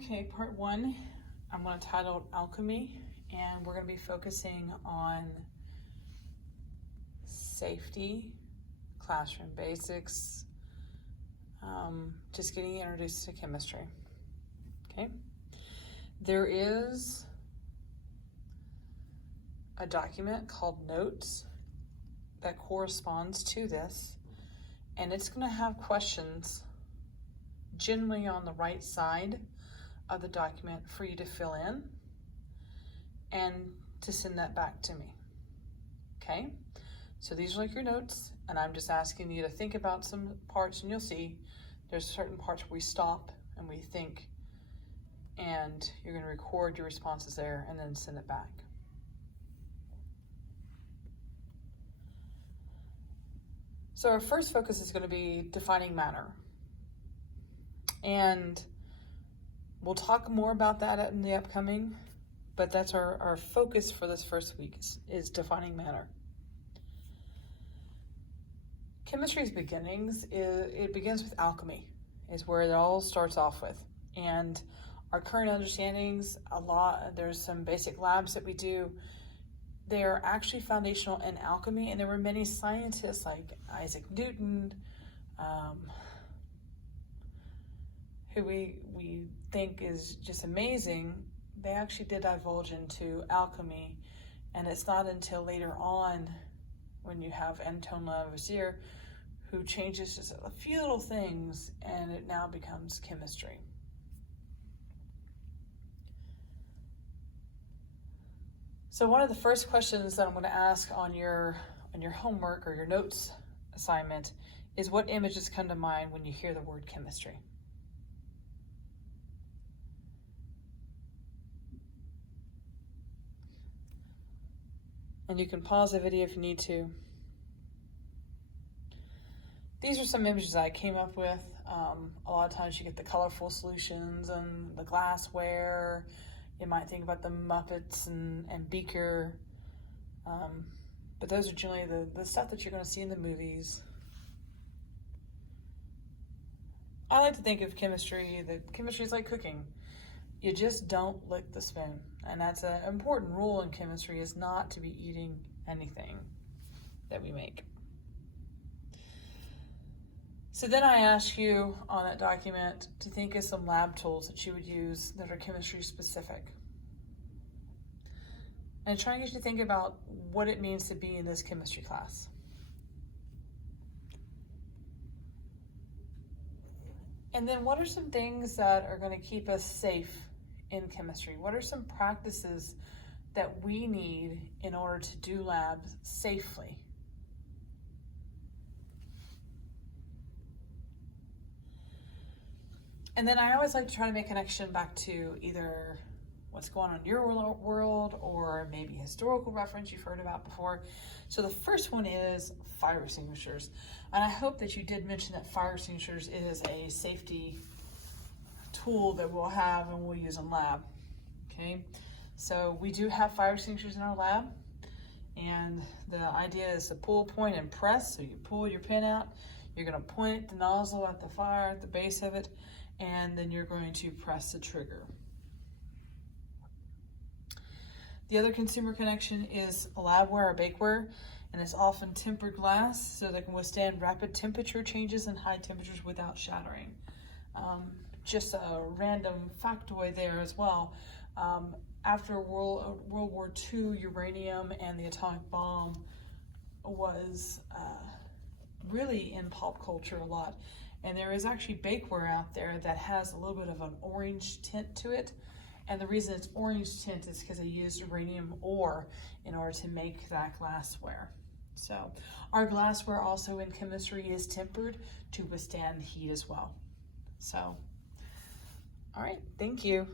Okay, part one, I'm going to title Alchemy, and we're going to be focusing on safety, classroom basics, just getting introduced to chemistry. Okay, there is a document called Notes that corresponds to this, and it's going to have questions generally on the right side of the document for you to fill in and to send that back to me. Okay, so these are like your notes, and I'm just asking you to think about some parts, and you'll see there's certain parts where we stop and we think, and you're going to record your responses there and then send it back. So our first focus is going to be defining matter. And we'll talk more about that in the upcoming, but that's our focus for this first week is defining matter. Chemistry's beginnings, it begins with alchemy, is where it all starts off with. And our current understandings, there's some basic labs that we do. They are actually foundational in alchemy, and there were many scientists like Isaac Newton, who we think is just amazing. They actually did divulge into alchemy, and it's not until later on when you have Antoine Lavoisier who changes just a few little things, and it now becomes chemistry. So one of the first questions that I'm going to ask on your homework or your notes assignment is, what images come to mind when you hear the word chemistry? And you can pause the video if you need to. These are some images I came up with. A lot of times you get the colorful solutions and the glassware. You might think about the Muppets and Beaker. But those are generally the stuff that you're going to see in the movies. I like to think of chemistry, that chemistry is like cooking. You just don't lick the spoon. And that's an important rule in chemistry, is not to be eating anything that we make. So then I ask you on that document to think of some lab tools that you would use that are chemistry specific. And try and get you to think about what it means to be in this chemistry class. And then what are some things that are going to keep us safe in chemistry? What are some practices that we need in order to do labs safely? And then I always like to try to make a connection back to either what's going on in your world or maybe historical reference you've heard about before. So the first one is fire extinguishers. And I hope that you did mention that fire extinguishers is a safety tool that we'll have and we'll use in lab. Okay, so we do have fire extinguishers in our lab, and the idea is to pull, point, and press. So you pull your pin out, you're going to point the nozzle at the fire at the base of it, and then you're going to press the trigger. The other consumer connection is labware or bakeware, and it's often tempered glass so they can withstand rapid temperature changes and high temperatures without shattering. Just a random factoid there as well. After World War II, uranium and the atomic bomb was really in pop culture a lot. And there is actually bakeware out there that has a little bit of an orange tint to it. And the reason it's orange tint is because they used uranium ore in order to make that glassware. So our glassware also in chemistry is tempered to withstand heat as well. So, all right, thank you.